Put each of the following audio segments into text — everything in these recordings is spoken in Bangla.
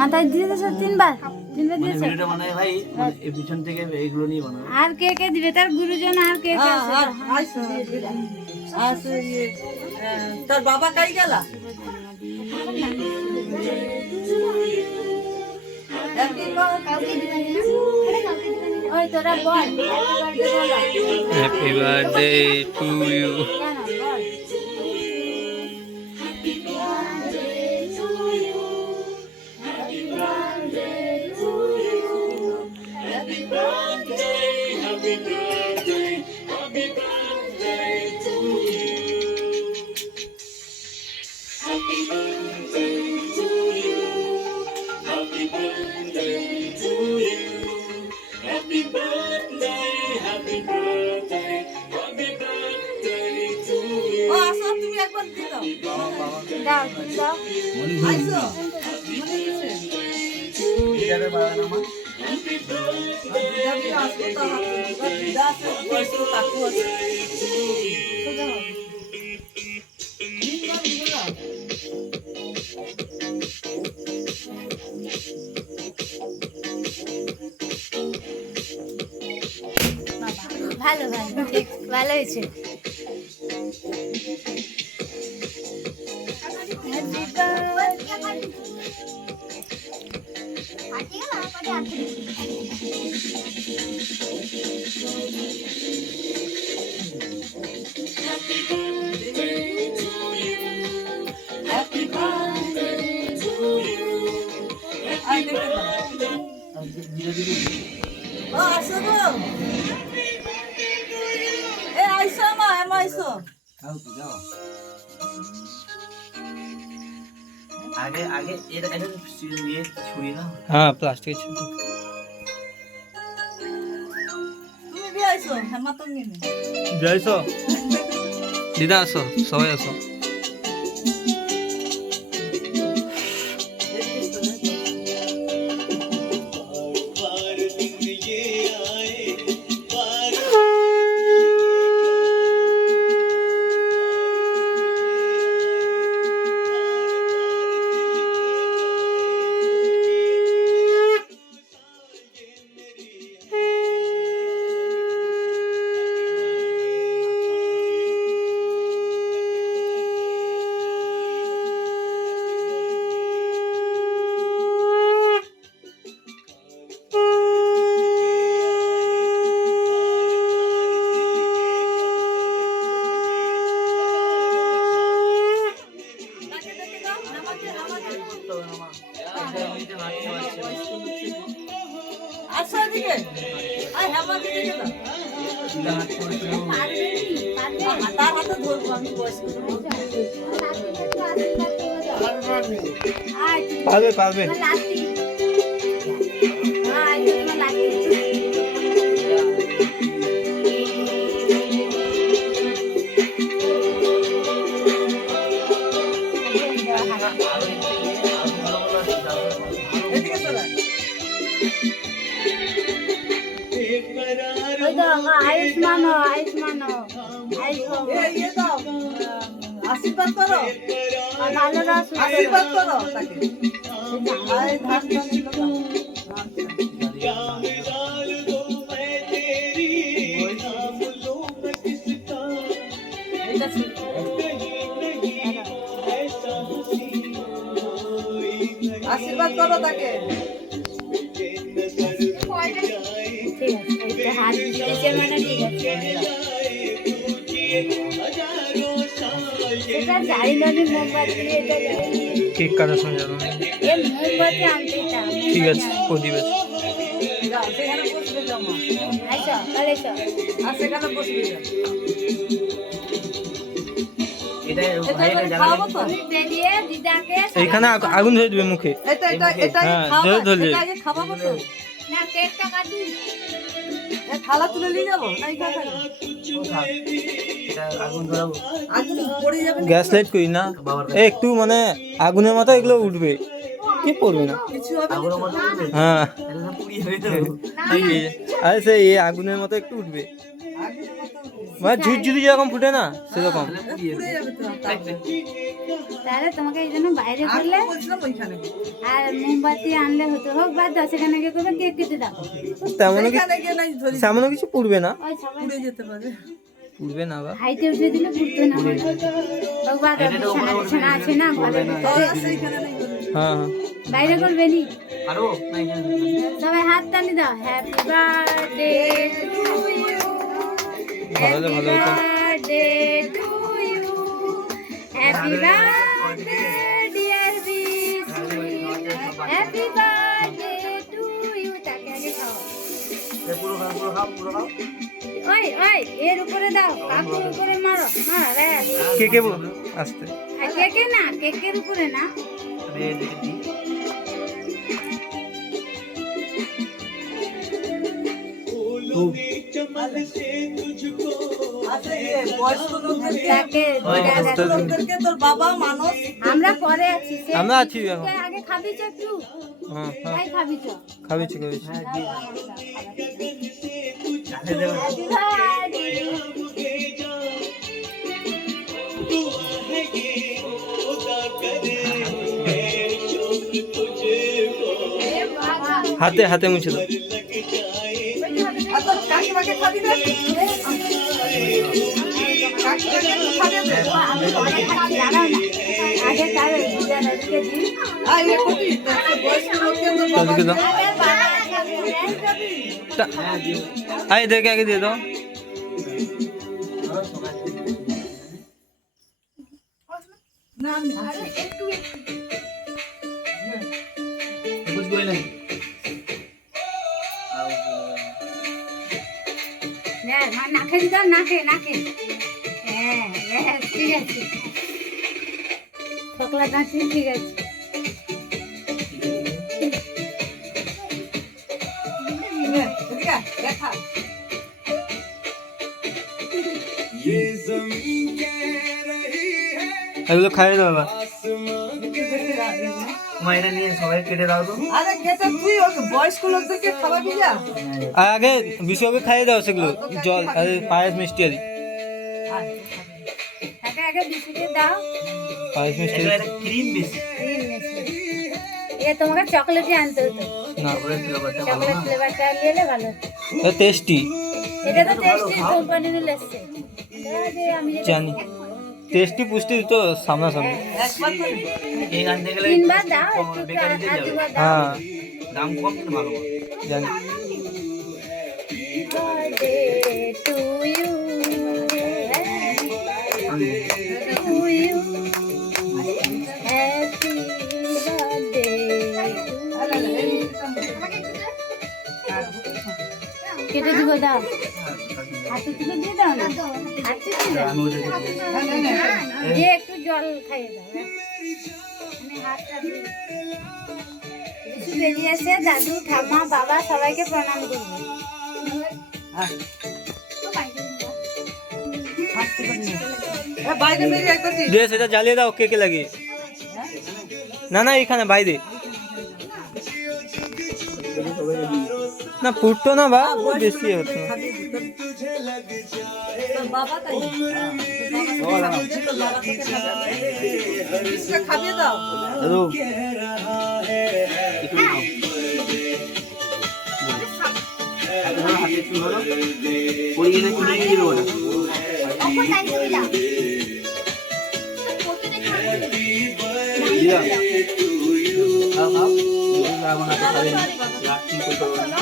মাথায় দিয়ে দিয়েছে তিনবার দিয়েছে। ভিডিওটা বানায় ভাই এই পিছন থেকে এইগুলো নিয়ে বানায়। আর কে কে দিবে তার গুরুজন আর কে কে আছে? তোর বাবা কাই গেলা? ওই তোরা বল হ্যাপি বার্থডে টু ইউ। তুমি একবার দিয়ে দাও। দাও দাও আইসো ভিডিওটা বানানো আমার ভালো ভালো ঠিক ভালো হয়েছে। আগে আগে এটা এটা দিয়ে ছুরি না হ্যাঁ প্লাস্টিকের ছিল। তুমি দিয়ে আইসো হেমা তো নিয়ে নে। যাইছো দিদা, আসো সবাই আসো। আসো এদিকে আয় হেমা দিকে দাও। তার হাতে ধরবো আমি বয়স্ক। পারবে পারবে। এদিকে চলে আয়। আয়ুষ্মান হো আয়ুষ্মান হো ইয়ে দাও আশীর্বাদ করো। ভালো রস আশীর্বাদ করো তাকে। আয় ধান ধান এগুলো দাও। আশীর্বাদ করো তাকে। ঠিক আছে হাত দিয়েছে মানে ঠিক আছে সেটা জানি না মোমবাতি এটা জানি কেক কাটার সময় যাবো। এ মোমবাতি আনতে চাও ঠিক আছে প্রদীপ আছে। যাও সেখানে বসবে যাও মা। আচ্ছা তাহলে এসো আর সেখানে বসবে যাও। এটা এটা ভাই এটা জ্বালা খাওয়াবো তো? তুমি বেরিয়ে দিদাকে এইখানে আগুন ধরে দিবে মুখে। এটা হ্যাঁ, খাওয়াবো। ধরে। এটা আগে খাওয়াবো তো। না কেকটা কাটি এ থালা তুলে নিয়ে যাবো না এই খাওয়া এটা আগুন ধরাবো আগুন পড়ে যাবে না। গ্যাস লাইট করি না এ একটু মানে আগুনের মাথায় এগুলো উঠবে, কি পড়বে না। কিছু হবে না। আগুনের মতো উঠবে? হ্যাঁ এটা তো পুড়িয়ে হয়ে তো আরে সেই এই আগুনের মতো একটু উঠবে, মানে ঝুরঝুরি যেরকম ফুটে না সেরকম। পুড়িয়ে পুড়ে যাবে তো তারপরে। তাহলে তোমাকে এই জন্য বাইরে করলে বলছিলাম ওইখানে আর মোমবাতি আনলে হতো হোক বা 10 সেখানে গিয়ে করবে কেক কেটে দাও তেমনও কিছু এখানে গিয়ে নাই ধরি তেমনও কিছু পুড়বে না, ওই সবাই পুড়ে যেতে পারে পুড়বে না বা হাইটে উঠে দিলে পুড়তো না হোক বা বিছানা বিছানা আছে না ঘরে তোর আছে এখানে নাই ধরি হ্যাঁ হ্যাঁ বাইরে করবে নি আরো না এখানে সবাই হাত তালি দাও হ্যাপি বার্থডে টু ইউ ভালো হতো, ভালো হতো। Birthday to you happy birthday dear happy birthday to you তাকে আগে খাও পুরো খাও পুরো খাও ওই ওই এর উপরে দাও কাকুর উপরে মারো মারো ব্যাস কে কে আসতে আর কেকে না কেকের উপরে না আমি এদিকে দিই আচ্ছা এই বয়স্ক লোকদেরকে তাকে লোকদেরকে তোর বাবা মানুষ আমরা পরে আছি সে আমরা আছি এখন। আগে খাবি চ একটু হ্যাঁ হ্যাঁ তাই খাবি চ খাবিছি হ্যাঁ দিয়ে দাও হ্যাপি বার্থডে হাতে হাতে মুছে দাও। আর তোর কাকিমাকে খাবি না কাকিমাকে খাবে দে আমি পরে খাচ্ছি দাঁড়াও না আগে তার দুজনকে দিই আর এ করবি বয়স্ক লোককে তোর বাবা ওদিকে দাও। আগে বাবা খাবে তা- হ্যাঁ দিও আই দেখে আগে দিয়ে দাও। না कुछ कोई नहीं নাকে দিদাও নাকে নাকে হ্যাঁ ব্যাস ঠিক আছে ঠকলা দাঁড়িয়ে ঠিক আছে এদিকে দেখা এগুলো খাইয়ে দাও এবার। মায়েরা নিয়ে সবাই কেটে দাও তো আরে কেটে তুই ওকে বয়স্ক লোকদেরকে খাওয়াবি যা আর আগে বিষয়কে খাইয়ে দাও সেগুলো জল আর পায়েস মিষ্টি আদি তাকে আগে বিস্কুটে দাও পায়েস মিষ্টি এটা আদি। একটা ক্রিম বেশি এ তোমাকে চকলেটই আনতে হতো না চকলেট ফ্লেভারটা ভালো চকলেট না ফ্লেভারটা নিলে ভালো টেস্টি এটা তো টেস্টি কোম্পানির এসছে আমি যেটা জানি টেস্টি পুষ্টি তো সামনাসামনি। একবার করে এই আনতে গেলে তিনবার দাও একটু বেকারিতে আর যাবে দুবার দাও হ্যাঁ দাম কম কিন্তু ভালো জানি birthday to you. To you. Happy birthday to you. কেটে দিব দাও হাতে তুলে দিয়ে দাও না হাতে তুলে আমি ওটা দেখি দিয়ে একটু জল খাইয়ে দাও আমি হাতটা দিয়ে কিছু বেরিয়ে আসে দাদু ঠাম্মা বাবা সবাইকে প্রণাম করবে বাইরে বেরিয়ে একবার দি দিয়ে সেটা জ্বালিয়ে দাও কেকে লাগিয়ে। না না এখানে বাইরে না পুড়তো না বা বেশি হতো না। তোর বাবা তাই বিস্কুট খাবিয়ে দাও দাদু একটু নাও হাতে একটু ধরো পড়ে গেলে চলে গেছিল ওটা দিলাম খাও খাও আমার হাতে খাবেন রাখছি করতে পারবো না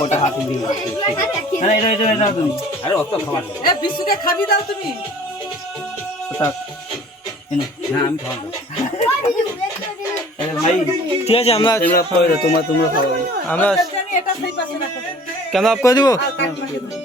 ওটা হাতে দিয়ে না এটা এটা এটা তুমি আরে অত খাবার এ বিস্কুট খাবি দাও তুমি ওটা এনে না আমি খাওয়া ভাই ঠিক আছে আমরা তোমরা খাওয়া তোমরা খাওয়া আমরা জানি এটা সেই পাশে রাখো ক্যামেরা অফ করে দিব। আর কাকিমাকে ধরে